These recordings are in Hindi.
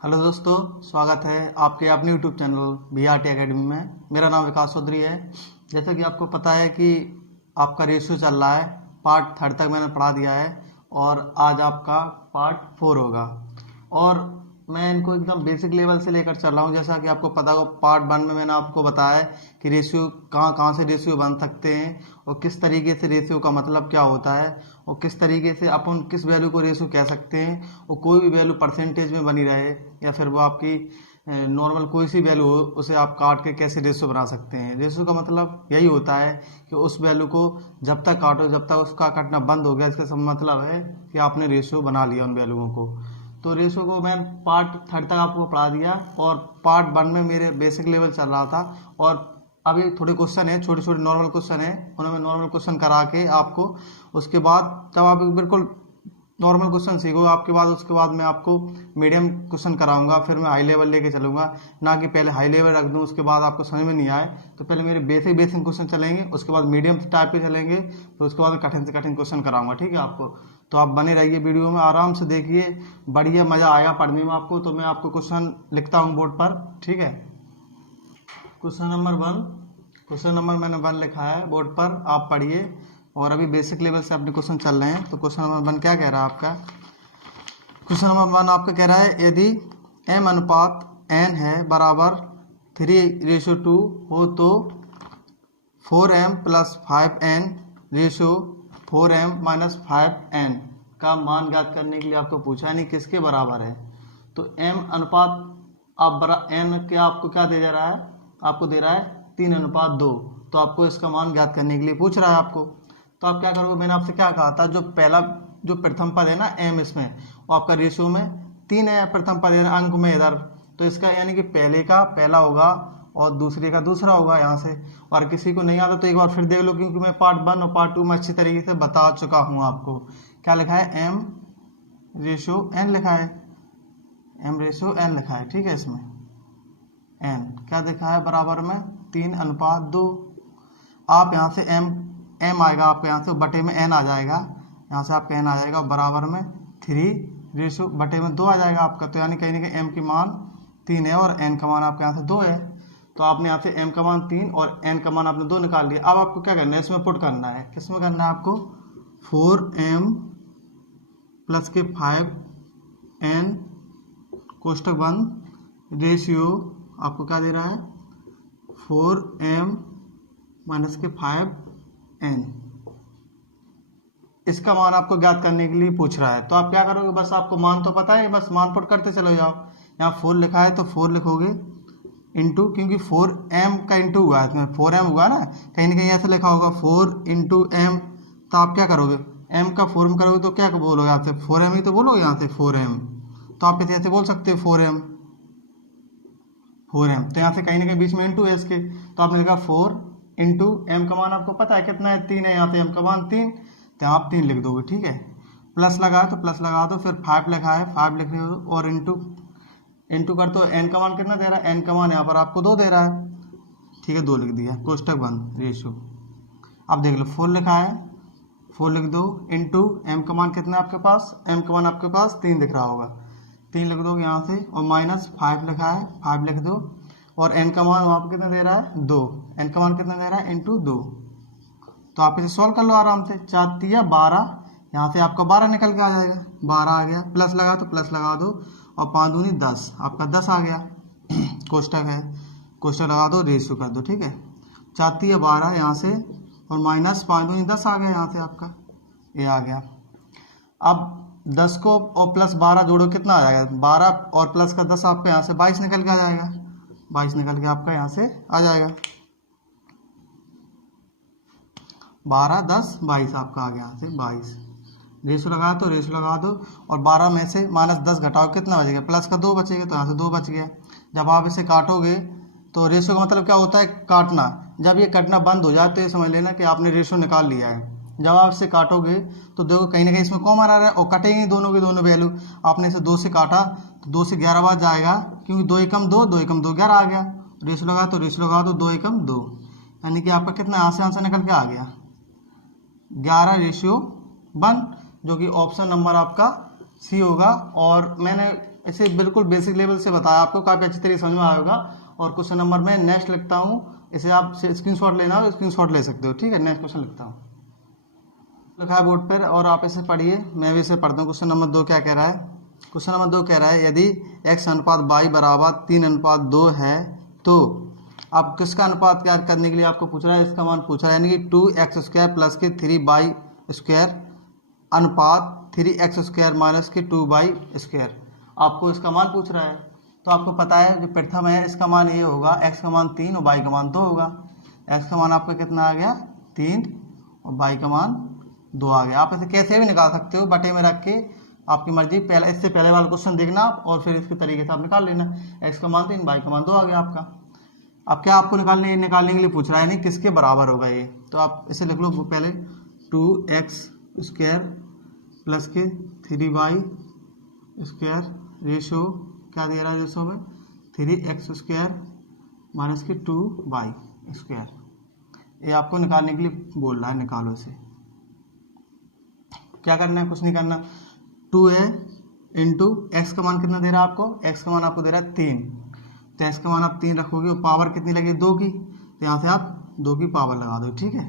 हेलो दोस्तों, स्वागत है आपके अपने यूट्यूब चैनल BRT एकेडमी में। मेरा नाम विकास चौधरी है। जैसा कि आपको पता है कि आपका रेशियो चल रहा है, पार्ट 3 तक मैंने पढ़ा दिया है और आज आपका पार्ट 4 होगा। और मैं इनको एकदम बेसिक लेवल से लेकर चल रहा हूँ। जैसा कि आपको पता हो, पार्ट 1 में मैंने आपको बताया है कि रेशियो कहाँ कहाँ से रेशियो बन सकते हैं और किस तरीके से रेशियो का मतलब क्या होता है और किस तरीके से अपन किस वैल्यू को रेशियो कह सकते हैं। और कोई भी वैल्यू परसेंटेज में बनी रहे या फिर वो आपकी नॉर्मल कोई सी वैल्यू हो, उसे आप काट के कैसे रेशियो बना सकते हैं। रेशियो का मतलब यही होता है कि उस वैल्यू को जब तक काटो, जब तक उसका काटना बंद हो गया, इसका मतलब है कि आपने रेशियो बना लिया उन वैल्यूओं को। तो रेशियो को मैं पार्ट 3 तक आपको पढ़ा दिया और पार्ट 1 में मेरे बेसिक लेवल चल रहा था। और अभी थोड़े क्वेश्चन है, छोटे छोटे नॉर्मल क्वेश्चन है, उन्हें मैं नॉर्मल क्वेश्चन करा के आपको उसके बाद जब आप बिल्कुल नॉर्मल क्वेश्चन सीखो उसके बाद मैं आपको मीडियम क्वेश्चन कराऊंगा। फिर मैं हाई लेवल लेके चलूंगा, ना कि पहले हाई लेवल रख दूं उसके बाद आपको समझ में नहीं आए। तो पहले मेरे बेसिक क्वेश्चन चलेंगे, उसके बाद मीडियम टाइप के चलेंगे, तो उसके बाद कठिन से कठिन क्वेश्चन कराऊंगा। ठीक है आपको, तो आप बने रहिए वीडियो में, आराम से देखिए, बढ़िया मज़ा आएगा पढ़ने में आपको। तो मैं आपको क्वेश्चन लिखता हूँ बोर्ड पर। ठीक है, क्वेश्चन नंबर मैंने 1 लिखा है बोर्ड पर, आप पढ़िए। और अभी बेसिक लेवल से अपने क्वेश्चन चल रहे हैं। तो क्वेश्चन नंबर 1 क्या कह रहा है आपका? क्वेश्चन नंबर 1 आपका कह रहा है, यदि m अनुपात n है बराबर 3:2 हो तो 4m + 5n ratio 4m - 5n का मान ज्ञात करने के लिए आपको पूछा, यानी किसके बराबर है। तो m अनुपात आप n के आपको क्या दे रहा है? आपको दे रहा है 3:2। तो आपको इसका मान ज्ञात करने के लिए पूछ रहा है आपको। तो आप क्या करोगे, मैंने आपसे क्या कहा था, जो प्रथम पद है ना m, इसमें वो आपका रेशियो में 3 है, प्रथम पद है अंक में इधर। तो इसका यानी कि पहले का पहला होगा और दूसरे का दूसरा होगा यहाँ से। और किसी को नहीं आता तो एक बार फिर देख लो, क्योंकि मैं पार्ट 1 और पार्ट 2 में अच्छी तरीके से बता चुका हूँ आपको। क्या लिखा है? m रेशियो n लिखा है, m रेशियो n लिखा है। ठीक है, इसमें n क्या देखा है बराबर में 3:2। आप यहाँ से m आएगा आपका, यहाँ से बटे में n आ जाएगा, यहाँ से आपका n आ जाएगा बराबर में 3 रेशियो बटे में 2 आ जाएगा आपका। तो यानी कहीं ना कहीं m की मान 3 है और n का मान आपके यहाँ से 2 है। तो आपने यहाँ से m का मान 3 और n का मान आपने 2 निकाल लिया। अब आपको क्या करना है, इसमें पुट करना है। किसमें करना है आपको? 4m + के 5n कोष्टक बंद रेशियो आपको क्या दे रहा है? 4m - के 5n, इसका मान आपको ज्ञात करने के लिए पूछ रहा है। तो आप क्या करोगे, बस आपको मान तो पता है, बस मान पुट करते चलो जाओ। यहाँ 4 लिखा है तो 4 लिखोगे इंटू, क्योंकि 4m का इंटू हुआ है, इसमें 4m हुआ ना, कहीं ना कहीं ऐसा लिखा होगा 4 × m। तो आप क्या करोगे, m का 4 में करोगे तो क्या बोलोगे, यहाँ से 4m ही तो बोलोगे, यहाँ से 4m। तो आप ऐसे बोल सकते हो 4m। तो यहाँ से कहीं ना कहीं बीच में इंटू है इसके, तो आपने लिखा 4 × m का मान आपको पता है कितना है, 3 है। यहाँ से m का मान 3, तो आप 3 लिख दोगे। ठीक है, प्लस लगा तो प्लस लगा दो, फिर 5 लिखा है 5 लिख रहे हो और इंटू कर दो। n का मान कितना दे रहा है? n का मान यहाँ पर आपको 2 दे रहा है। ठीक है, 2 लिख दिया, कोष्टक बंद रेशियो। अब देख लो 4 लिखा है, 4 लिख दो इंटू m का मान कितना है आपके पास? m का मान आपके पास 3 दिख रहा होगा, 3 लिख दो यहाँ से, और -5 लिखा है 5 लिख दो, और n का मान वहाँ पर कितना दे रहा है? 2। n का मान कितना दे रहा है? इंटू 2। तो आप इसे सॉल्व कर लो आराम से। 4 × 12, यहाँ से आपका 12 निकल के आ जाएगा, 12 आ गया। प्लस लगा तो प्लस लगा दो, और 5 दूनी 10, आपका 10 आ गया। कोष्टक है, कोष्टक लगा दो, रेशियो कर दो। ठीक है, 4 × 12 यहाँ से, और -5 दूनी 10 आ गया, यहाँ से आपका ये आ गया। अब 10 को और प्लस 12 जोड़ो, कितना आ जाएगा? 12 और प्लस का 10 आपका यहाँ से 22 निकल के आ जाएगा, 22 निकल के आपका यहाँ से आ जाएगा। 12 10 22 आपका आ गया, यहाँ से 22। रेशो लगा तो रेशो लगा दो, और 12 में से -10 घटाओ, कितना बचेगा? प्लस का 2 बचेगा, तो यहाँ से 2 बच गया। जब आप इसे काटोगे तो रेशो का मतलब क्या होता है? काटना। जब ये कटना बंद हो जाए तो ये समझ लेना कि आपने रेशो निकाल लिया है। जब आप इसे काटोगे तो देखो कहीं ना कहीं इसमें कॉमन आ रहा है, और कटेंगे दोनों की दोनों वैल्यू। आपने इसे 2 से काटा तो 2 से 11 बार जाएगा, क्योंकि 2 × 2 2 × 2 11 आ गया। रेशो लगा तो रेशो लगा दो, 2 × 2, यानी कि आपका कितना यहाँ से आंसर निकल के आ गया? 11:1, जो कि ऑप्शन नंबर आपका सी होगा। और मैंने ऐसे बिल्कुल बेसिक लेवल से बताया आपको, काफ़ी अच्छी तरीके समझ में आएगा। और क्वेश्चन नंबर में नेक्स्ट लिखता हूँ, इसे आप स्क्रीनशॉट लेना हो स्क्रीनशॉट ले सकते हो, ठीक है। नेक्स्ट क्वेश्चन लिखता हूँ, लिखा है बोर्ड पर और आप इसे पढ़िए, मैं भी इसे पढ़ता हूँ। क्वेश्चन नंबर 2 क्या कह रहा है? क्वेश्चन नंबर 2 कह रहा है यदि x अनुपात y बराबर 3:2 है तो अब किसका अनुपात क्या करने के लिए आपको पूछ रहा है, इसका मान पूछ रहा है, यानी कि 2x² प्लस के 3y² अनुपात 3x² माइनस के 2y², आपको इसका मान पूछ रहा है। तो आपको पता है जो प्रथम है इसका मान ये होगा, x का मान 3 और y का मान 2 होगा। x का मान आपका कितना आ गया 3 और y का मान 2 आ गया। आप इसे कैसे भी निकाल सकते हो, बटे में रख के, आपकी मर्जी। पहले इससे पहले वाला क्वेश्चन देखना और फिर इसके तरीके से आप निकाल लेना। x का मान 3 y का मान 2 आ गया आपका। अब क्या आपको निकालने के लिए पूछ रहा है, नहीं किसके बराबर होगा ये, तो आप इसे लिख लो पहले 2x² प्लस के 3y² रेशो क्या दे रहा है, रेशो में 3x² माइनस के 2y²। ये आपको निकालने के लिए बोल रहा है, निकालो इसे। क्या करना है, कुछ नहीं करना। 2 है इंटू एक्स का मान कितना दे रहा है आपको, एक्स का मान आपको दे रहा है 3, तो एक्स का मान आप 3 रखोगे और पावर कितनी लगेगी 2 की, तो यहाँ से आप 2 की पावर लगा दो, ठीक है।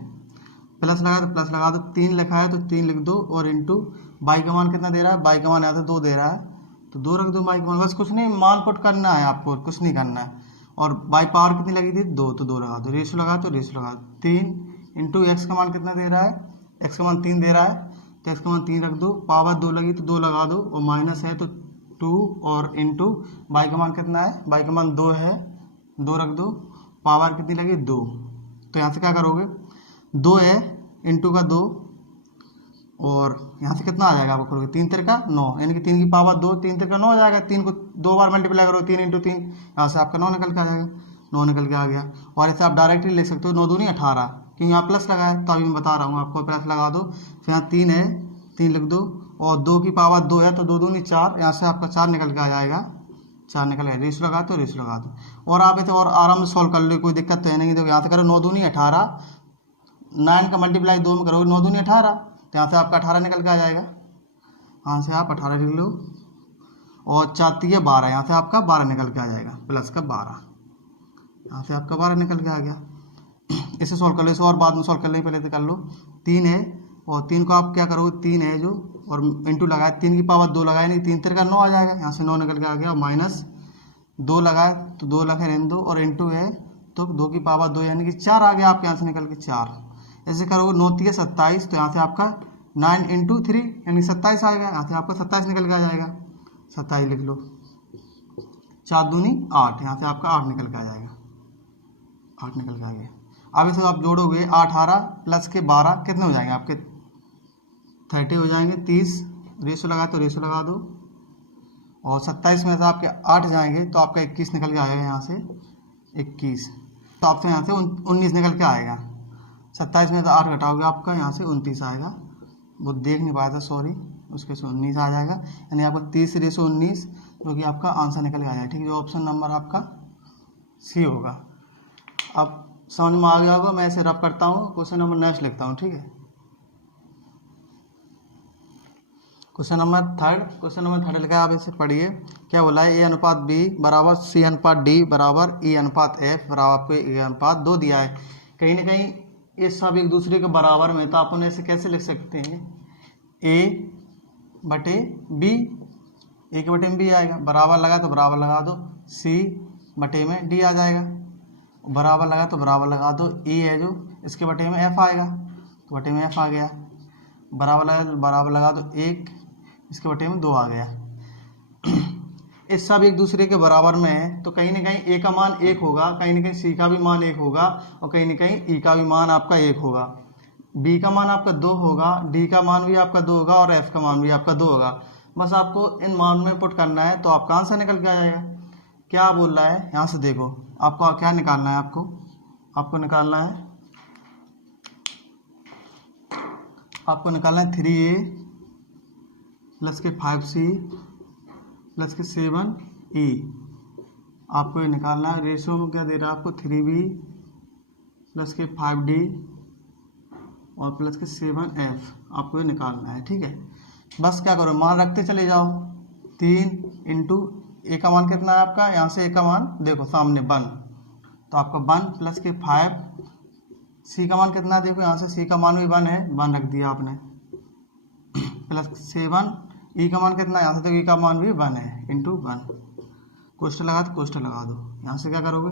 प्लस लगा तो प्लस लगा दो, 3 लिखा है तो 3 लिख दो, और इंटू बाई का मान कितना दे रहा है, बाई का मान यहाँ से 2 दे रहा है तो 2 रख दो बाई का मान। बस कुछ नहीं, मान पुट करना है आपको, कुछ नहीं करना है। और बाई पावर कितनी लगी थी 2, तो 2 लगा दो, रेशो लगा तो रेशो लगा दो। 3 इंटू एक्स का मान कितना दे रहा है, एक्स का मान 3 दे रहा है तो एक्स का मान 3 रख दो, पावर 2 लगी तो 2 लगा दो, और माइनस है तो 2, और इंटू बाई का मान कितना है, बाई का मान 2 है, 2 रख दो, पावर कितनी लगी 2, तो यहाँ से क्या करोगे 2 है इंटू का 2, और यहाँ से कितना आ जाएगा आपको करोगे 3 3 का 9, यानी कि 3 की पावर 2, 3 3 का 9 आ जाएगा। 3 को 2 बार मल्टीप्लाई करो, 3 इंटू 3, यहाँ से आपका 9 निकल के आ जाएगा, 9 निकल के आ गया। और ऐसे आप डायरेक्टली लिख सकते हो 9 दूनी 18, क्योंकि यहाँ प्लस लगा है तो अभी मैं बता रहा हूँ आपको, प्लस लगा दो, फिर यहाँ 3 है 3 लिख दो, और 2 की पावर 2 है तो 2 दूनी 4, यहाँ से आपका 4 निकल के आ जाएगा, 4 निकल गया, रेस लगा तो रेस लगा दो। और आप इसे और आराम से सॉल्व कर लो, कोई दिक्कत तो है नहीं। तो यहाँ से करो 9 दूनी 18, 9 का मल्टीप्लाई 2 में करोगे 9 दूनी 18, तो यहाँ से आपका 18 निकल के आ जाएगा, यहाँ से आप 18 लिख लो, और 4 3 12, यहाँ से आपका 12 निकल के आ जाएगा, प्लस का 12, यहाँ से आपका 12 निकल के आ गया। इसे सॉल्व कर लो, इसे और बाद में सॉल्व कर लें, पहले तो कर लो। 3 है और 3 को आप क्या करोगे, 3 है जो, और इंटू लगाए, 3 की पावर 2 लगाए नहीं, 3 3 का 9 आ जाएगा, यहाँ से 9 निकल के आ गया, और माइनस 2 लगाए तो 2 लगे रहने दो, और इंटू है तो 2 की पावर 2 यानी कि 4 आ गया आपके यहाँ से निकल के 4। ऐसे करोगे 9 3 27, तो यहाँ से आपका 9 इंटू 3 यानी 27 आ गया, यहाँ से आपका 27 निकल के आ जाएगा, 27 लिख लो, 4 दूनी 8, यहाँ से आपका 8 निकल के आ जाएगा, 8 निकल के आ गया। अब इसे आप जोड़ोगे 8 18 प्लस के 12 कितने हो जाएंगे आपके 30 हो जाएंगे, 30 रेशो लगा तो रेशो लगा दो, और 27 में से आपके 8 जाएंगे तो आपका 21 निकल के आएगा, यहाँ से 21, तो आपसे यहाँ से 19 निकल के आएगा। 27 में से 8 घटाओगे आपका यहाँ से 29 आएगा, वो देख नहीं पाया था सॉरी, उसके से 19 आ जाएगा, यानी आपका 30 रेशो 19, जो कि आपका आंसर निकल के आ जाएगा, ठीक है। जो ऑप्शन नंबर आपका सी होगा। अब समझ में आ गया होगा, मैं इसे रब करता हूँ, क्वेश्चन नंबर नेक्स्ट लिखता हूँ, ठीक है। क्वेश्चन नंबर थर्ड लिखा है, आप इसे पढ़िए। क्या बोला है, ए अनुपात बी बराबर सी अनुपात डी बराबर ई अनुपात एफ बराबर, आपको ए अनुपात 2 दिया है। कहीं ना कहीं ये सब एक दूसरे के बराबर में, तो अपन ऐसे कैसे लिख सकते हैं, ए बटे बी, ए के बटे में बी आएगा, बराबर लगा तो बराबर लगा दो, सी बटे में डी आ जाएगा, बराबर लगा तो बराबर लगा दो, ई है जो, इसके बटे में एफ आएगा तो बटे में एफ आ गया, बराबर लगा तो बराबर लगा दो 1, इसके बटे में 2 आ गया। इस सब एक दूसरे के बराबर में है, तो कहीं ना कहीं ए का मान 1 होगा, कहीं ना कहीं सी का भी मान 1 होगा, और कहीं ना कहीं ई का भी मान आपका 1 होगा, बी का मान आपका 2 होगा, डी का मान भी आपका 2 होगा, और एफ का मान भी आपका 2 होगा। बस आपको इन मान में पुट करना है तो आपका आंसर निकल के आ जाएगा। क्या बोल रहा है, यहाँ से देखो आपको क्या निकालना है, आपको निकालना है 3a प्लस के 5c प्लस के 7e, आपको ये निकालना है। रेशो में क्या दे रहा है आपको, 3b प्लस के 5d और प्लस के 7f, आपको ये निकालना है, ठीक है। बस क्या करो, मान रखते चले जाओ, 3 इंटू ए का मान कितना है आपका, यहाँ से ए का मान देखो सामने 1, तो आपका 1 प्लस के 5, सी का मान कितना है देखो, यहाँ से सी का मान भी 1 है, 1 रख दिया आपने, प्लस 7, ई का मान कितना है, यहाँ से देखो ई का मान भी 1 है, इंटू 1, कोष्टक लगा तो कोष्टक लगा दो, यहाँ से क्या करोगे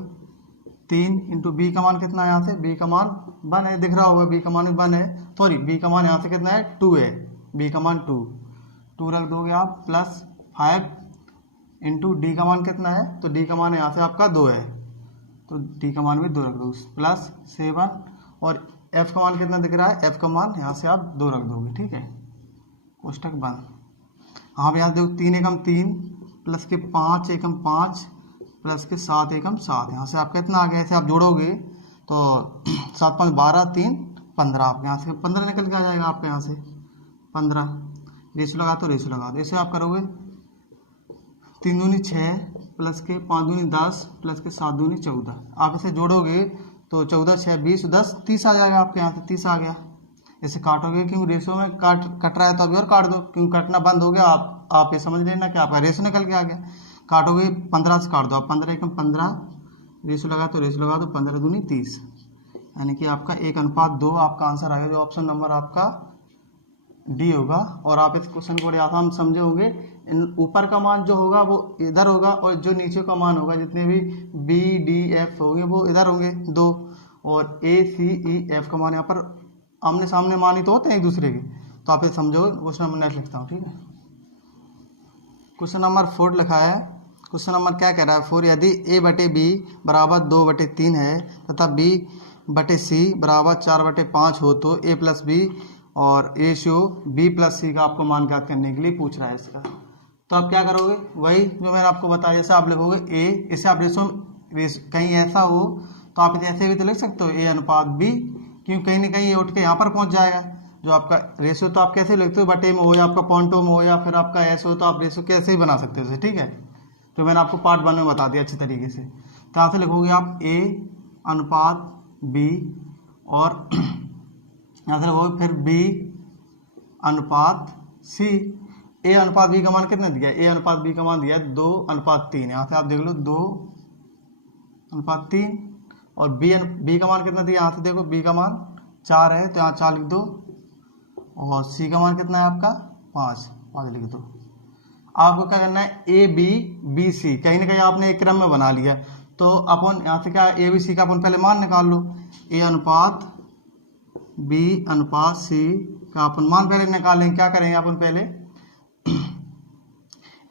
3 इंटू बी का मान कितना है, यहाँ से बी का मान 1 है, दिख रहा होगा बी का मान भी 1 है, सॉरी बी का मान यहाँ से कितना है 2 है, बी का मान 2 रख दोगे आप, प्लस 5 इंटू डी का मान कितना है, तो डी का मान यहाँ से आपका 2 है, तो डी का मान भी 2 रख दो, प्लस 7 और एफ का मान कितना दिख रहा है, एफ का मान यहाँ से आप 2 रख दोगे, ठीक है, कोष्टक बंद। हाँ यहाँ देखो 3 एकम 3 प्लस के 5 एकम 5 प्लस के 7 एकम 7, यहाँ से आपका इतना आ गया, ऐसे आप जोड़ोगे तो 7 5 12 3 15, आपके यहाँ से 15 निकल के आ जाएगा आपके यहाँ से 15, रेशो लगा तो रेशो लगा दो, ऐसे आप करोगे 3 दूनी 6 प्लस के 5 दूनी 10 प्लस के 7 दूनी 14, आप इसे जोड़ोगे तो 14 6 20 10 30 आ जाएगा आपके यहाँ से, 30 आ गया। इसे काटोगे क्योंकि रेशो में कट रहा है तो अभी और काट दो, क्योंकि कटना बंद हो गया, आप ये समझ लेना कि आपका रेशो निकल के आ गया, काटोगे 15 से काट दो आप, 15 एकम 15, रेशो लगा तो रेशो लगा दो, 15 दूनी 30, यानी कि आपका 1:2 आपका आंसर आएगा, जो ऑप्शन नंबर आपका डी होगा। और आप इस क्वेश्चन को बड़े आसान समझे होंगे, ऊपर का मान जो होगा वो इधर होगा और जो नीचे का मान होगा जितने भी बी डी एफ होंगे वो इधर होंगे 2, और ए सी ई एफ का मान यहाँ पर आमने सामने मान ही तो होते हैं एक दूसरे के, तो आप ये समझोगे। क्वेश्चन नंबर नेक्स्ट लिखता हूँ, ठीक है। क्वेश्चन नंबर 4 लिखा है, क्वेश्चन नंबर क्या कह रहा है 4, यदि a बटे बी बराबर 2/3 है तथा b बटे सी बराबर 4/5 हो तो a प्लस बी और रेशियो b प्लस सी का आपको मान ज्ञात करने के लिए पूछ रहा है इसका। तो आप क्या करोगे, वही जो मैंने आपको बताया, जैसे आप लिखोगे a, इसे आप रेशियो कहीं ऐसा हो तो आप इसे ऐसे भी तो लिख सकते हो a/b, क्योंकि कहीं ना कहीं ये उठ के यहाँ पर पहुँच जाएगा। जो आपका रेशियो तो आप कैसे लिखते हो, बटे में हो या आपका पॉइंटो में हो या फिर आपका ऐसे हो, तो आप रेशियो कैसे ही बना सकते हो इसे, ठीक है। तो मैंने आपको पार्ट 1 में बता दिया अच्छी तरीके से। तो यहाँ से लिखोगे आप a/b और यहाँ से लिखोगे फिर b/c। a/b का मान कितना दिया है, a/b का मान दिया है 2/3, यहाँ से आप देख लो 2/3, और b का मान कितना दिया, यहाँ से देखो b का मान 4 है तो यहाँ 4 लिख दो, और c का मान कितना है आपका 5 लिख दो। आपको क्या करना है, a b b c कहीं ना कहीं आपने एक क्रम में बना लिया, तो अपन यहाँ से क्या a b c का अपन पहले मान निकाल लो, a/b/c का अपन मान पहले निकालेंगे। क्या करेंगे अपन पहले,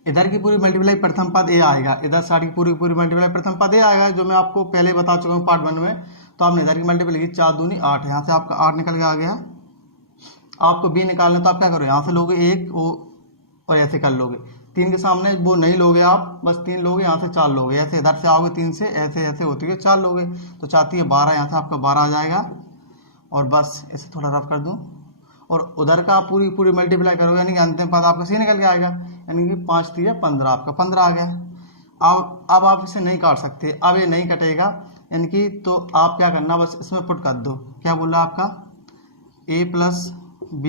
इधर की पूरी मल्टीप्लाई प्रथम पद a आएगा, इधर साइड की पूरी मल्टीप्लाई प्रथम पद a आएगा, जो मैं आपको पहले बता चुका हूँ पार्ट 1 में। तो आपने इधर की मल्टीप्लाई की 4 दूनी 8, यहाँ से आपका 8 निकल के आ गया। आपको b निकालना, तो आप क्या करो, यहाँ से लोगे 1 और ऐसे कर लोगे, 3 के सामने वो नहीं लोगे आप, बस 3 लोगे, यहाँ से 4 लोगे, ऐसे इधर से आओगे 3 से ऐसे ऐसे होते हुए 4 लोगे, तो 4 है 12, यहाँ से आपका 12 आ जाएगा। और बस इसे थोड़ा रफ कर दूँ, और उधर का आप पूरी मल्टीप्लाई करोगे, यानी कि अंतिम पद आपका सी निकल के आएगा, यानी कि 5 3 15, आपका 15 आ गया। अब आप इसे नहीं काट सकते, अब ये नहीं कटेगा, यानी कि तो आप क्या करना, बस इसमें पुट कर दो। क्या बोल रहा है आपका, a+b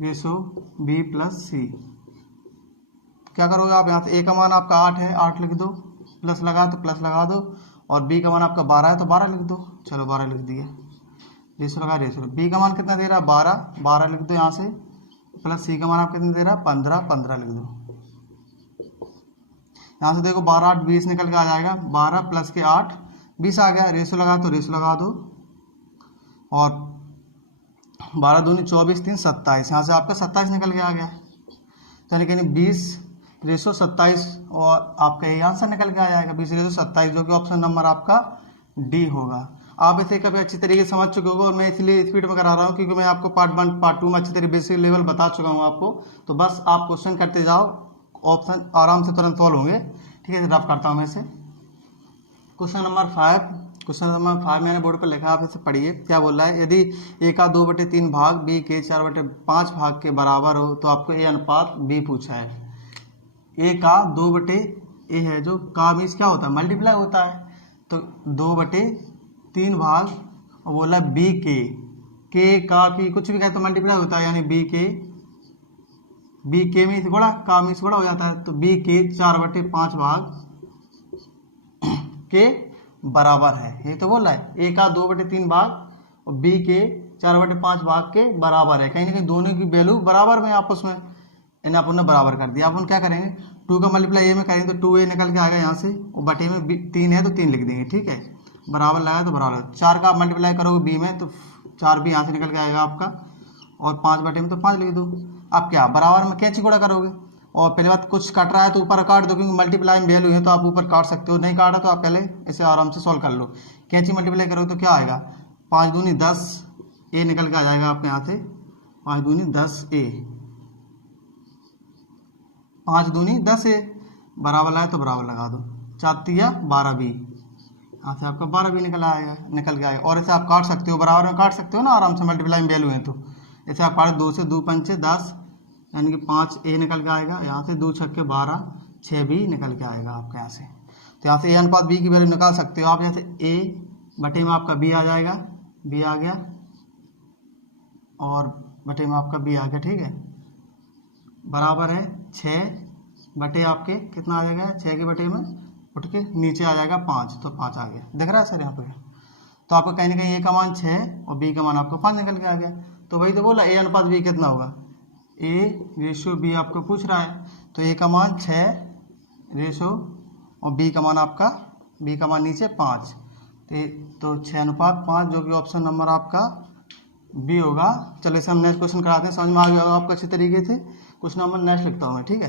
रेशो b + c। क्या करोगे आप, यहाँ से a का मान आपका 8 है, 8 लिख दो, प्लस लगा तो प्लस लगा दो, और b का मान आपका 12 है तो 12 लिख दो, चलो 12 लिख दिया, रेशो लगा रेशो। b का मान कितना दे रहा है 12 लिख दो यहाँ से, प्लस c का मान आप कितना दे रहा है 15 लिख दो। यहाँ से देखो 12 8 20 निकल के आ जाएगा, 12 प्लस के 8 20 आ गया, रेशो लगा तो रेशो लगा दो, और 12 दूनी 24 3 27, यहाँ से आपका 27 निकल के आ गया, यानी कि 20 रेशो 27, और आपका ये आंसर निकल के आ जाएगा 20 रेशो 27, जो कि ऑप्शन नंबर आपका डी होगा। आप इसे कभी अच्छी तरीके से समझ चुके होगे, और मैं इसलिए स्पीड में करा रहा हूँ क्योंकि मैं आपको पार्ट 1 पार्ट 2 में अच्छी तरीके बेसिक लेवल बता चुका हूँ आपको। तो बस आप क्वेश्चन करते जाओ, ऑप्शन आराम से तुरंत सॉल्व होंगे, ठीक है। रफ करता हूँ मैं इसे। क्वेश्चन नंबर 5 मैंने बोर्ड पर लिखा, आप इसे पढ़िए। क्या बोल रहा है, यदि a का 2/3 भाग b के 4/5 भाग के बराबर हो तो आपको a/b पूछा है। a का 2/a है, जो का मीन्स क्या होता है, मल्टीप्लाई होता है, तो 2/3 भाग, और बोला b के का की कुछ भी कहे तो मल्टीप्लाई होता है, यानी b के बी के में से गुणा, का में से गुणा हो जाता है, तो बी के 4/5 भाग के बराबर है। ये तो बोल रहा है ए का 2/3 भाग और बी के 4/5 भाग के बराबर है। कहीं ना कहीं दोनों की वैल्यू बराबर में आपस में, इन्हें अपन ने बराबर कर दिया। अपन क्या करेंगे, 2 का मल्टीप्लाई ए में करेंगे तो 2a निकल के आएगा यहाँ से, और बटे में 3 है तो 3 लिख देंगे, ठीक है। बराबर लगाया तो बराबर, 4 का मल्टीप्लाई करोगे बी में तो 4 भी यहाँ से निकल के आएगा आपका, और 5 बटे में तो 5 लिख दो। अब क्या बराबर में कैंची गुणा करोगे, और पहले बात कुछ काट रहा है तो ऊपर काट दो, क्योंकि मल्टीप्लाई में वैल्यू है तो आप ऊपर काट सकते हो, नहीं काटा तो आप पहले इसे आराम से सॉल्व कर लो। कैंची मल्टीप्लाई करोगे तो क्या आएगा, 5 दूनी 10, ए निकल के आ जाएगा आपके यहाँ से, 5 दूनी 10 ए, 5 दूनी 10 ए, बराबर लाए तो बराबर लगा दो, 4 तिया 12 बी, यहाँ से आपका 12 बी निकल के आएगा। और इसे आप काट सकते हो, बराबर में काट सकते हो ना आराम से, मल्टीप्लाई में वैल्यू है तो इसे आप काट, 2 से 2 पंचे 10, यानी कि 5 ए निकल के आएगा, यहाँ से 2 छक्के 12, 6 बी निकल के आएगा आपके यहाँ से। तो यहाँ से ए अनुपात बी की वैल्यू निकाल सकते हो आप, यहाँ से ए बटे में आपका बी आ जाएगा, बी आ गया, और बटे में आपका बी आ गया, ठीक है। बराबर है 6 बटे आपके कितना आ जाएगा, 6 के बटे में उठ के नीचे आ जाएगा 5, तो 5 आ गया, दिख रहा है सर यहाँ पे। तो आपको कहीं ना कहीं ए का मान 6 और बी का मान आपको 5 निकल के आ गया। तो वही तो बोला ए अनुपात बी कितना होगा, ए रेशो बी आपको पूछ रहा है, तो ए का मान 6 रेशो और बी का मान आपका, बी का मान नीचे 5, तो 6:5, जो कि ऑप्शन नंबर आपका बी होगा। चलो इसे हम नेक्स्ट क्वेश्चन कराते हैं, समझ में आ गया होगा आपको अच्छी तरीके से। क्वेश्चन नंबर नेक्स्ट लिखता हूँ मैं, ठीक है।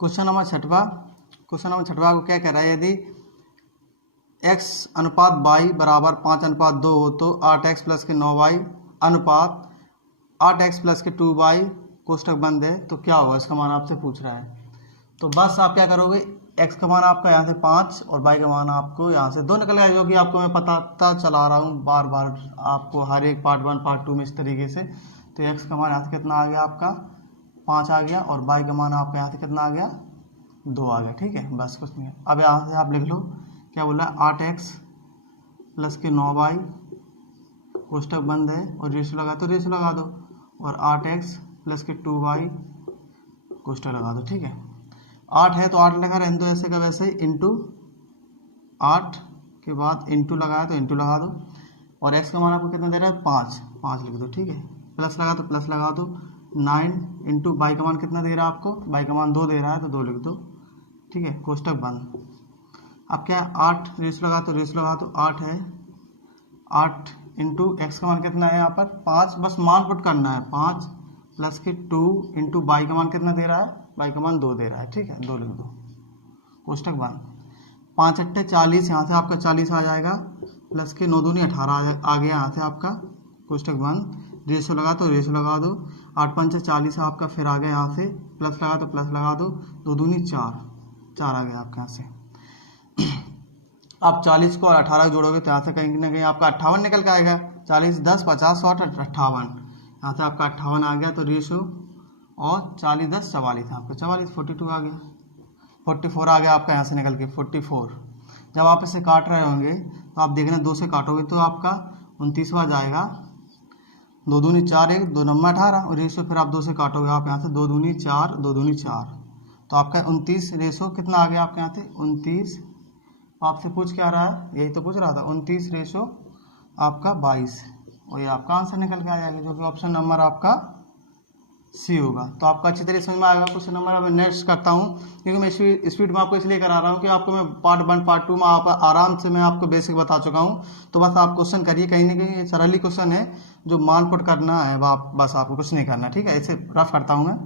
क्वेश्चन नंबर 6वां, क्वेश्चन नंबर 6वां को क्या कह रहा है, यदि x अनुपात y बराबर 5:2 हो तो 8x प्लस के 9y अनुपात 8x प्लस के 2y कोष्टक बंद है, तो क्या होगा, इसका मान आपसे पूछ रहा है। तो बस आप क्या करोगे, x का मान आपका यहाँ से 5 और y का मान आपको यहाँ से 2 निकल गया, जो कि आपको मैं पता चला रहा हूँ बार बार आपको हर एक पार्ट 1 पार्ट 2 में इस तरीके से। तो x का मान यहाँ से कितना आ गया आपका 5 आ गया, और y का मान आपका यहाँ से कितना आ गया 2 आ गया, ठीक है। बस कुछ नहीं है। अब यहाँ से आप लिख लो क्या बोला, 8x प्लस के 9y कोष्टक बंद है, और रेशो लगा तो रेशो लगा दो, और 8x प्लस के 2y कोष्टक लगा दो, ठीक है। 8 है तो 8 लगा रहने दो ऐसे का वैसे, इंटू 8 के बाद इंटू लगाया तो इंटू लगा दो, और x का मान आपको कितना दे रहा है 5 लिख दो, ठीक है। प्लस लगा तो प्लस लगा दो, 9 इंटू y का मान कितना दे रहा है आपको, y का मान 2 दे रहा है तो 2 लिख दो, ठीक है, कोष्टक बंद। अब क्या 8 रेस लगा तो रेस लगा तो 8 है, 8 इंटू एक्स का मान कितना है यहाँ पर 5, बस मान पुट करना है, 5 प्लस के 2 इंटू वाई का मान कितना दे रहा है, वाई का मान 2 दे रहा है, ठीक है, 2 लिख दो, कोष्टक बंद। 5 अट्ठे 40, यहाँ से आपका 40 आ जाएगा, प्लस के 9 दूनी 18 आ गया यहाँ से आपका, कोष्टक बंद। रेशो लगा तो रेशो लगा दो, 8 पंचे 40 आपका, फिर आ गया यहाँ से प्लस लगा तो प्लस लगा दो, 2 दूनी 4 आ गया आपके यहाँ से। आप 40 को और 18 जोड़ोगे तो यहाँ से कहीं ना कहीं आपका 58 निकल के आएगा, 40 10 50 60 58, यहाँ से आपका 58 आ गया। तो रेशो और 40 10 44 आपका 44 42 आ गया, 44 आ गया आपका यहाँ से निकल के 44। जब आप इसे काट रहे होंगे तो आप देखना 2 से काटोगे तो आपका 29 आ जाएगा, 2 दूनी 4 1 2 नंबर 18, और रेशो फिर आप 2 से काटोगे आप यहाँ से 2 दूनी 4 2 दूनी 4, तो आपका 29 रेशो कितना आ गया आपके यहाँ से 29। आपसे पूछ क्या रहा है, यही तो पूछ रहा था, 29 रेशो आपका 22, और ये आपका आंसर निकल के आ जाएगा, जो कि ऑप्शन नंबर आपका सी होगा। तो आपका अच्छी तरीके समझ में आएगा। क्वेश्चन नंबर अब नेक्स्ट करता हूँ, क्योंकि मैं स्पीड में आपको इसलिए करा रहा हूँ कि आपको मैं पार्ट 1 पार्ट 2 में आप आराम से मैं आपको बेसिक बता चुका हूँ। तो बस आप क्वेश्चन करिए, कहीं ना कहीं सरल ही क्वेश्चन है, जो मान पुट करना है बस आपको कुछ नहीं करना, ठीक है। इसे रफ करता हूँ मैं।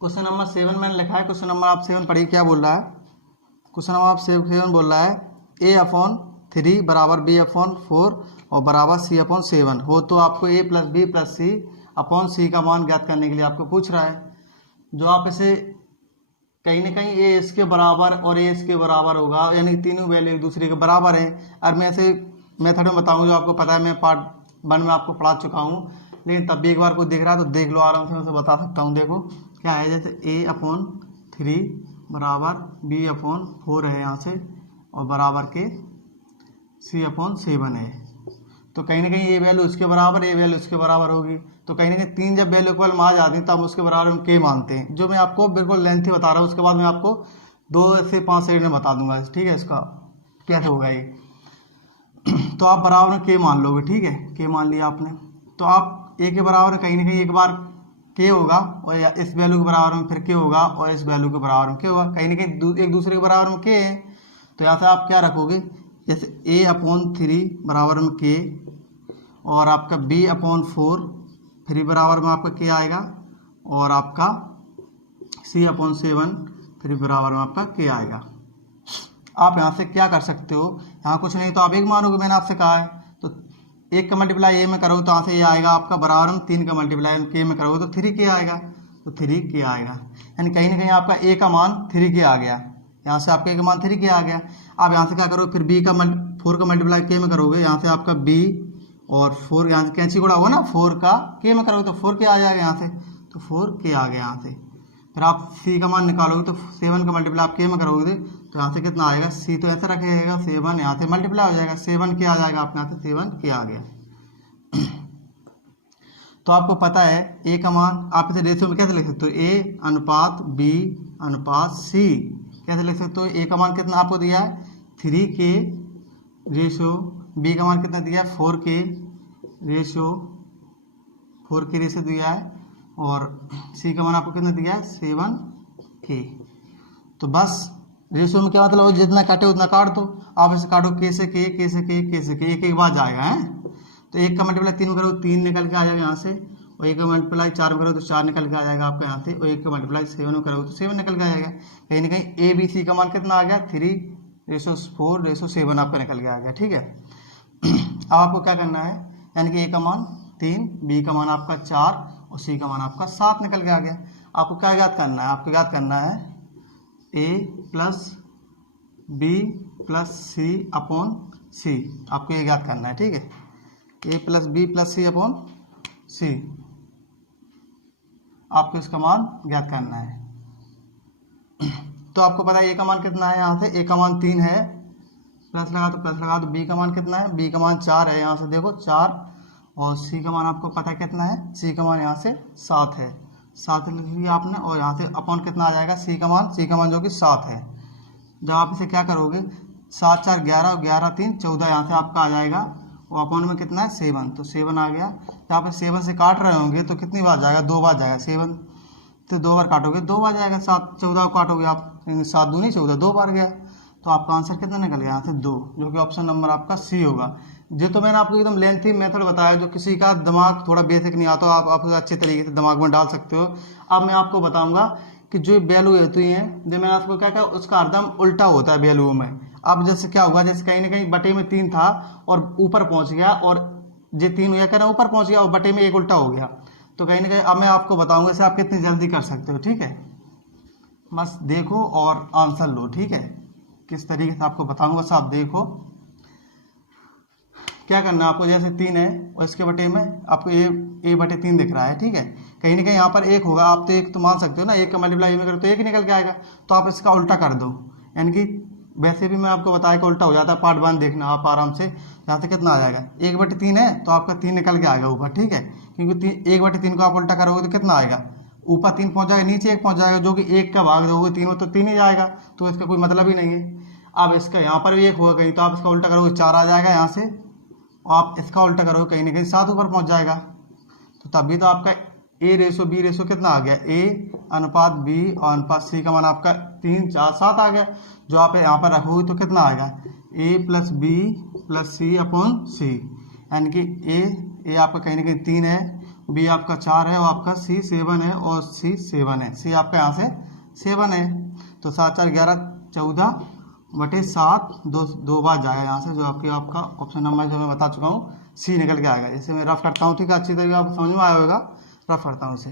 क्वेश्चन नंबर 7 मैंने लिखा है, क्वेश्चन नंबर आप 7 पढ़िए क्या बोल रहा है। क्वेश्चन नंबर आप 7 बोल रहा है, a/3 बराबर b/4 और बराबर c/7 हो तो आपको a plus B plus c/c का मान ज्ञात करने के लिए आपको पूछ रहा है। जो आप इसे कहीं ना कहीं a इसके बराबर और a इसके बराबर होगा, यानी तीनों वैल्यू एक दूसरे के बराबर है। और मैं ऐसे मेथड में बताऊंगा, जो आपको पता है, मैं पार्ट 1 में आपको पढ़ा चुका हूँ, लेकिन तब भी एक बार कोई देख रहा है तो देख लो आराम से, मैं उसे बता सकता हूँ। देखो क्या है, जैसे a/3 बराबर b/4 है यहाँ से, और बराबर के C/7 है। तो कहीं ना कहीं ये वैल्यू उसके बराबर, ये वैल्यू उसके बराबर होगी। तो कहीं ना कहीं 3 जब वैल्यू इक्वल में आ जाती है तब उसके बराबर हम K मानते हैं, जो मैं आपको बिल्कुल लेंथी बता रहा हूँ। उसके बाद मैं आपको 2 से 5 सेकंड में बता दूंगा, ठीक है, इसका कैसे होगा ये। तो आप बराबर में K मान लोगे, ठीक है, K मान लिया आपने। तो आप A के बराबर कहीं ना कहीं एक बार K होगा और इस वैल्यू के बराबर में फिर K होगा और इस वैल्यू के बराबर में K होगा, कहीं ना कहीं एक दूसरे के बराबर में K है। तो यहाँ से आप क्या रखोगे, जैसे A/3 बराबर में K और आपका B/4 फिर बराबर में आपका K आएगा और आपका C/7 फिर बराबर में आपका K आएगा। आप यहाँ से क्या कर सकते हो, यहाँ कुछ नहीं तो आप 1 मानोगे, मैंने आपसे कहा है। तो 1 का मल्टीप्लाई A में करोगे तो यहाँ से ये आएगा आपका बराबर में 3 का मल्टीप्लाई K में करोगे तो 3K आएगा, तो 3K आएगा। यानी कहीं ना कहीं आपका A का मान 3K आ गया, यहाँ से आपका A का मान 3K आ गया। आप यहाँ से क्या करोगे, फिर B का 4 का मल्टीप्लाई K में करोगे, यहाँ से आपका B और 4 यहाँ से कैंची गुणा होगा ना, 4 का K में करोगे तो 4K आ जाएगा यहाँ से, तो 4K आ गया यहाँ से। फिर आप C का मान निकालोगे तो 7 का मल्टीप्लाई आप K में करोगे तो यहाँ से कितना आएगा, C तो ऐसे रखेगा 7, यहाँ से मल्टीप्लाई हो जाएगा 7K आ जाएगा आपके, यहाँ से 7K आ गया। तो आपको पता है A का मान आप इसे रेशियो में कैसे लिख सकते हो, A/B/C कैसे लिख सकते हो। A का मान कितना आपको दिया है 3K रेशियो, B का मान कितना दिया है 4K रेशियो, 4K रेशियो दिया है और C का मान आपको कितना दिया है 7K। तो बस रेशियो में क्या मतलब है, जितना काटे उतना काट दो। आप इसे काटो K से K, K से K, K से K, एक बार जाएगा है। तो 1 का मल्टीप्लाई 3 करो 3 निकल के आ जाएगा यहाँ से, और 1 का मल्टीप्लाई 4 में करो तो 4 निकल के आ जाएगा आपका यहाँ से, और 1 का मल्टीप्लाई 7 में करोगे तो 7 निकल के आ जाएगा। कहीं ना कहीं ABC का मान कितना आ गया 3/4/7 आपका निकल के आ गया, ठीक है। अब आपको क्या करना है, यानी कि A का मान 3, B का मान आपका 4 और C का मान आपका 7 निकल के आ गया। आपको क्या याद करना है, आपको याद करना है A+B+C/C, आपको ये याद करना है, ठीक है, A+B+C/C आपको इसका मान ज्ञात करना है। तो आपको पता है A का मान कितना है, यहाँ से A का मान 3 है, प्लस लगा दो। B का मान कितना है, B का मान 4 है, यहाँ से देखो 4, और C का मान आपको पता है कितना है, C का मान यहाँ से 7 है, 7 लिख लिया आपने, और यहाँ से अपॉन कितना आ जाएगा C का मान जो कि 7 है। जब आप इसे क्या करोगे 7 4 11 11 3 14, यहाँ से आपका आ जाएगा, और अपॉन में कितना है 7, तो 7 आ गया। यहाँ पे 7 से काट रहे होंगे तो कितनी बार जाएगा, 2 बार जाएगा। 7 तो 2 बार काटोगे 2 बार जाएगा, 7 14 को काटोगे आप, 7 दूनी 14, 2 बार गया। तो आपका आंसर कितना निकल गया, यहाँ से 2, जो कि ऑप्शन नंबर आपका C होगा। जो तो मैंने आपको एकदम लेंथी मेथड बताया, जो किसी का दिमाग थोड़ा बेसिक नहीं आता आप अच्छे तरीके से दिमाग में डाल सकते हो। अब मैं आपको बताऊंगा कि जो वैल्यू होती है, जो मैंने आपको क्या कहा, उसका अर्धम उल्टा होता है वैल्यू में। अब जैसे क्या होगा, जैसे कहीं ना कहीं बटे में 3 था और ऊपर पहुंच गया, और जो 3 हो गया कह रहा ऊपर पहुंच गया और बटे में 1 उल्टा हो गया। तो कहीं ना कहीं अब मैं आपको बताऊंगा इसे आप कितनी जल्दी कर सकते हो, ठीक है। बस देखो और आंसर लो, ठीक है, किस तरीके से आपको बताऊंगा, सब देखो। क्या करना है आपको, जैसे 3 है और इसके बटे में आपको A/3 दिख रहा है, ठीक है। कहीं ना कहीं यहाँ पर 1 होगा, आप तो 1 तो मान सकते हो ना, 1 का मल्टीप्लाई में करो तो 1 ही निकल के आएगा। तो आप इसका उल्टा कर दो, यानी कि वैसे भी मैं आपको बताया कि उल्टा हो जाता है, पार्ट 1 देखना आप आराम से। यहाँ से कितना आ जाएगा, 1/3 है तो आपका 3 निकल के आएगा ऊपर, ठीक है, क्योंकि 1/3 को आप उल्टा करोगे तो कितना आएगा, ऊपर 3 पहुंच जाएगा, नीचे 1 पहुंच जाएगा, जो कि 1 का भाग दोगे 3 तो 3 ही जाएगा, तो इसका कोई मतलब ही नहीं है। अब इसका यहाँ पर भी 1 होगा कहीं, तो आप इसका उल्टा करोगे 4 आ जाएगा यहाँ से, और आप इसका उल्टा करोगे कहीं ना कहीं 7 ऊपर पहुंच जाएगा। तो तभी तो आपका A/B रेशो कितना आ गया, A/B और अनुपात C का मान आपका 3 4 7 आ गया। जो आप यहाँ पर रखोगे तो कितना आएगा, A+B+C/C, यानी कि A आपका कहीं ना कहीं 3 है, B आपका 4 है, और आपका C 7 है, और C 7 है, C आपका यहाँ से 7 है। तो 7 4 11 14 बटे 7 दो बार जाएगा यहाँ से, जो आपका ऑप्शन नंबर जो मैं बता चुका हूँ C निकल के आएगा। जैसे मैं रफ करता हूँ, ठीक है, अच्छी तरीके आपको समझ में आया होगा, रफ करता हूँ इसे।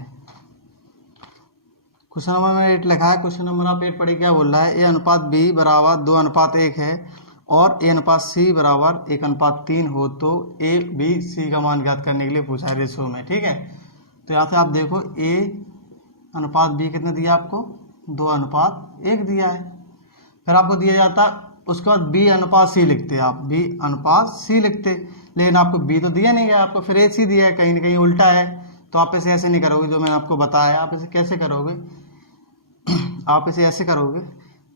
क्वेश्चन नंबर में 8 लिखा है, क्वेश्चन नंबर आप 8 पढ़िए क्या बोल रहा है। A/B बराबर 2:1 है और A/C बराबर 1:3 हो तो A/B/C का मान ज्ञात करने के लिए पूछा है रेशो में, ठीक है। तो यहाँ से आप देखो A/B कितना दिया आपको, 2:1 दिया है। फिर आपको दिया जाता उसके बाद बी अनुपात सी लिखते आप, बी अनुपात सी लिखते, लेकिन आपको बी तो दिया नहीं गया, आपको फिर ए सी दिया है, कहीं ना कहीं उल्टा है। तो आप इसे ऐसे नहीं करोगे जो मैंने आपको बताया। आप इसे कैसे करोगे, आप इसे ऐसे करोगे,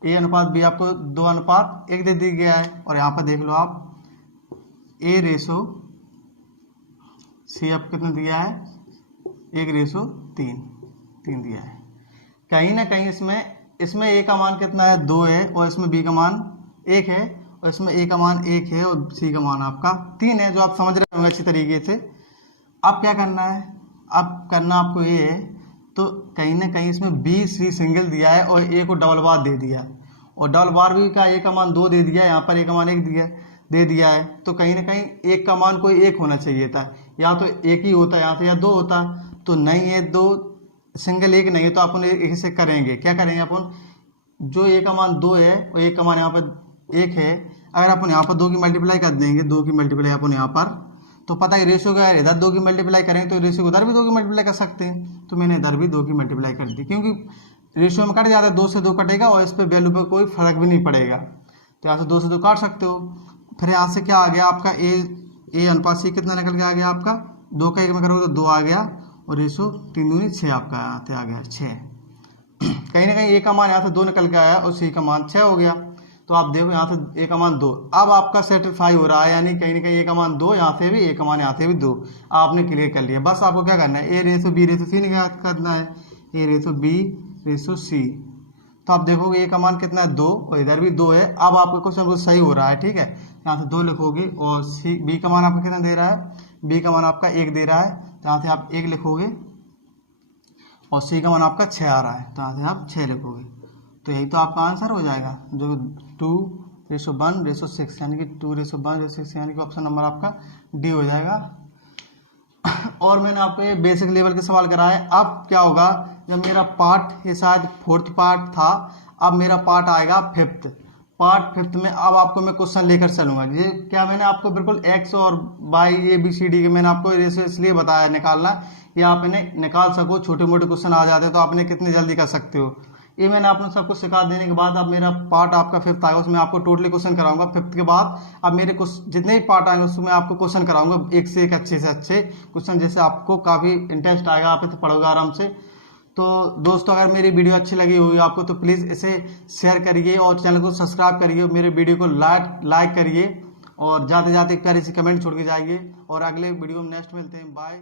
ए अनुपात बी आपको 2:1 दे दिया गया है, और यहाँ पर देख लो आप ए रेशो सी आपको कितना दिया है, 1:3 दिया है। कहीं ना कहीं इसमें ए का मान कितना है, 2 है, और इसमें बी का मान 1 है, और इसमें ए का मान 1 है, और सी का मान आपका 3 है, जो आप समझ रहे होंगे अच्छी तरीके से। अब क्या करना है, अब करना आपको ये है, तो कहीं ना कहीं इसमें बी सी सिंगल दिया है और ए को डबल बार दे दिया, और डबल बार भी का ए का मान 2 दे दिया, यहाँ पर ए का मान 1 दे दिया है। तो कहीं ना कहीं एक का मान कोई 1 होना चाहिए था, या तो 1 ही होता यहाँ से, या 2 होता, तो नहीं है, 2 सिंगल 1 नहीं है, तो अपन एक से करेंगे, क्या करेंगे अपन, जो ए का मान 2 है और ए का मान यहाँ पर 1 है, अगर अपन यहाँ पर 2 की मल्टीप्लाई कर देंगे, 2 की मल्टीप्लाई अपन यहाँ पर, तो पता है रेशियो का इधर 2 की मल्टीप्लाई करेंगे तो रेशियो उधर भी 2 की मल्टीप्लाई कर सकते हैं। तो मैंने इधर भी 2 की मल्टीप्लाई कर दी, क्योंकि रेशियो में कट जाता है, 2 से 2 कटेगा, और इस पर वैल्यू पर कोई फर्क भी नहीं पड़ेगा। तो यहाँ से 2 से 2 काट सकते हो। फिर यहाँ से क्या आ गया आपका, ए अनुपात सी कितना निकल के आ गया आपका, 2 का 1 में करोगे तो 2 आ गया, और रेशो 3 दूनी 6 आपका यहाँ से आ गया 6। कहीं ना कहीं ए का मान यहाँ से 2 निकल के आया और सी का मान 6 हो गया। तो आप देखो यहाँ से ए का मान 2, अब आपका सेटिस्फाई हो रहा है, यानी कहीं ना कहीं ए का मान 2, यहाँ से भी ए का मान यहाँ से भी 2, आपने क्लियर कर लिया। बस आपको क्या करना है, ए रेशो बी रेशो सी निकाल करना है, ए रेशो बी रेशो सी। तो आप देखोगे ए का मान कितना है, 2, और इधर भी 2 है। अब आपका क्वेश्चन कुछ सही हो रहा है, ठीक है। यहाँ से 2 लिखोगे, और सी बी का मान आपका कितना दे रहा है, बी का मान आपका 1 दे रहा है, तो यहाँ से आप 1 लिखोगे, और सी का मान आपका 6 आ रहा है, तो यहाँ से आप 6 लिखोगे। तो यही तो आपका आंसर हो जाएगा, जो 2:1:6, यानी कि 2:1:6, यानी कि ऑप्शन नंबर आपका डी हो जाएगा। और मैंने आपको ये बेसिक लेवल के सवाल कराए। अब क्या होगा, जब मेरा पार्ट, ये शायद 4th पार्ट था, अब मेरा पार्ट आएगा 5th में। अब आपको मैं क्वेश्चन लेकर चलूंगा। ये क्या मैंने आपको बिल्कुल एक्स और वाई ABCD के मैंने आपको इसलिए बताया निकालना, ये आप इन्हें निकाल सको, छोटे मोटे क्वेश्चन आ जाते हैं तो आप इन्हें कितनी जल्दी कर सकते हो। ये मैंने आपको सब कुछ सिखा देने के बाद अब मेरा पार्ट आपका 5th आएगा, उसमें आपको टोटली क्वेश्चन कराऊंगा। 5th के बाद अब मेरे जितने भी पार्ट आएंगे उसमें आपको क्वेश्चन कराऊंगा, एक से एक अच्छे से अच्छे क्वेश्चन, जैसे आपको काफ़ी इंटरेस्ट आएगा, आप इसे पढ़ोगे आराम से। तो दोस्तों, अगर मेरी वीडियो अच्छी लगी हुई आपको तो प्लीज़ इसे शेयर करिए और चैनल को सब्सक्राइब करिए, मेरे वीडियो को लाइक करिए, और जाते जाते एक प्यारी सी कमेंट छोड़ के जाइए। और अगले वीडियो में नेक्स्ट मिलते हैं, बाय।